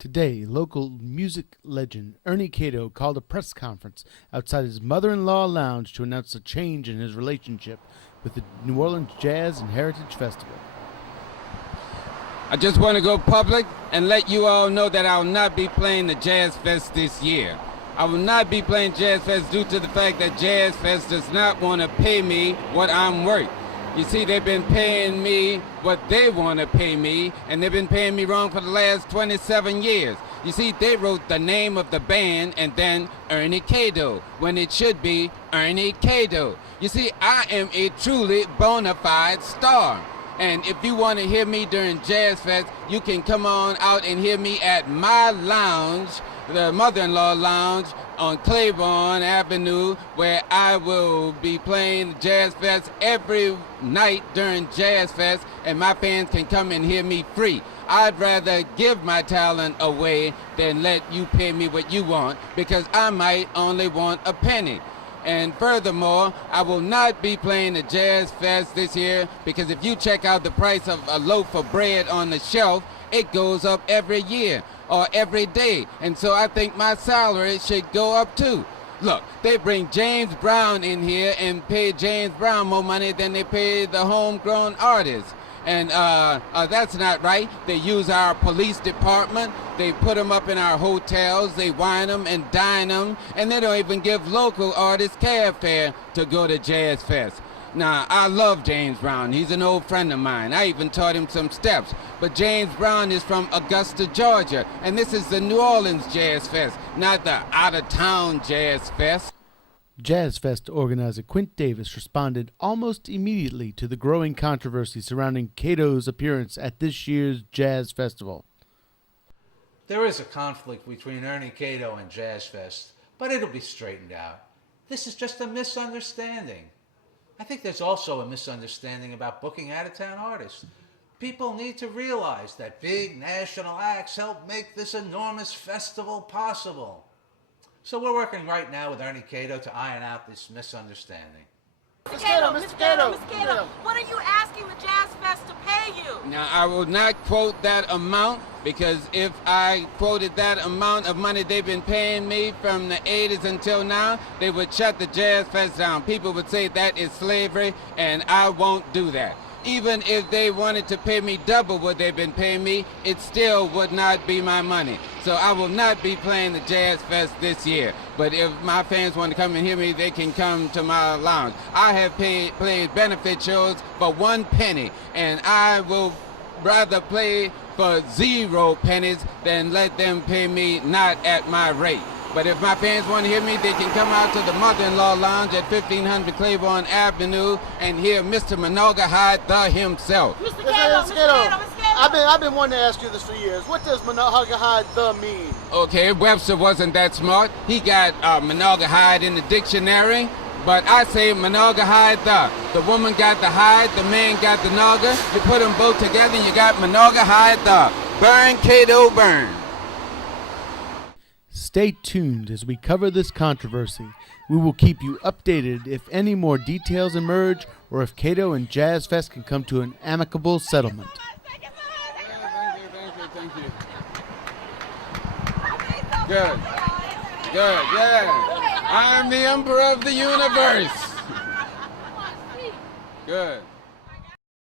Today, local music legend Ernie K-doe called a press conference outside his mother-in-law lounge to announce a change in his relationship with the New Orleans Jazz and Heritage Festival. I just want to go public and let you all know that I will not be playing the Jazzfest this year. I will not be playing Jazzfest due to the fact that Jazzfest does not want to pay me what I'm worth. You see, they've been paying me what they want to pay me, and they've been paying me wrong for the last 27 years. You see, they wrote the name of the band and then Ernie K-doe, when it should be Ernie K-doe. You see, I am a truly bona fide star. And if you want to hear me during Jazzfest, you can come on out and hear me at my lounge, the mother-in-law lounge on Claiborne Avenue, where I will be playing Jazzfest every night during Jazzfest, and my fans can come and hear me free. I'd rather give my talent away than let you pay me what you want, because I might only want a penny. And furthermore, I will not be playing the Jazzfest this year, because if you check out the price of a loaf of bread on the shelf, it goes up every year or every day. And so I think my salary should go up too. Look, they bring James Brown in here and pay James Brown more money than they pay the homegrown artists. And that's not right. They use our police department. They put them up in our hotels. They wine them and dine them. And they don't even give local artists cab fare to go to Jazzfest. Now, I love James Brown. He's an old friend of mine. I even taught him some steps. But James Brown is from Augusta, Georgia. And this is the New Orleans Jazz Fest, not the out-of-town Jazz Fest. Jazzfest organizer Quint Davis responded almost immediately to the growing controversy surrounding K-doe's appearance at this year's Jazz Festival. There is a conflict between Ernie K-doe and Jazzfest, but it'll be straightened out. This is just a misunderstanding. I think there's also a misunderstanding about booking out-of-town artists. People need to realize that big national acts help make this enormous festival possible. So we're working right now with Ernie K-doe to iron out this misunderstanding. Mr. K-doe, what are you asking the Jazzfest to pay you? Now, I will not quote that amount, because if I quoted that amount of money they've been paying me from the 80s until now, they would shut the Jazzfest down. People would say that is slavery, and I won't do that. Even if they wanted to pay me double what they've been paying me, it still would not be my money. So I will not be playing the Jazzfest this year. But if my fans want to come and hear me, they can come to my lounge. I have played benefit shows for 1 penny, and I will rather play for 0 pennies than let them pay me not at my rate. But if my fans want to hear me, they can come out to the Mother-in-Law Lounge at 1500 Claiborne Avenue and hear Mr. Minoga Hyde the himself. Mr. K-doe, I've been wanting to ask you this for years. What does Minoga Hyde the mean? Okay, Webster wasn't that smart. He got Minoga Hyde in the dictionary. But I say Minoga Hyde the. The woman got the hide, the man got the naga. You put them both together and you got Minoga Hyde the. Burn, K-Doe Burn. Stay tuned as we cover this controversy. We will keep you updated if any more details emerge or if K-doe and Jazzfest can come to an amicable settlement. Thank you. Good, yeah. I am the emperor of the universe. Good.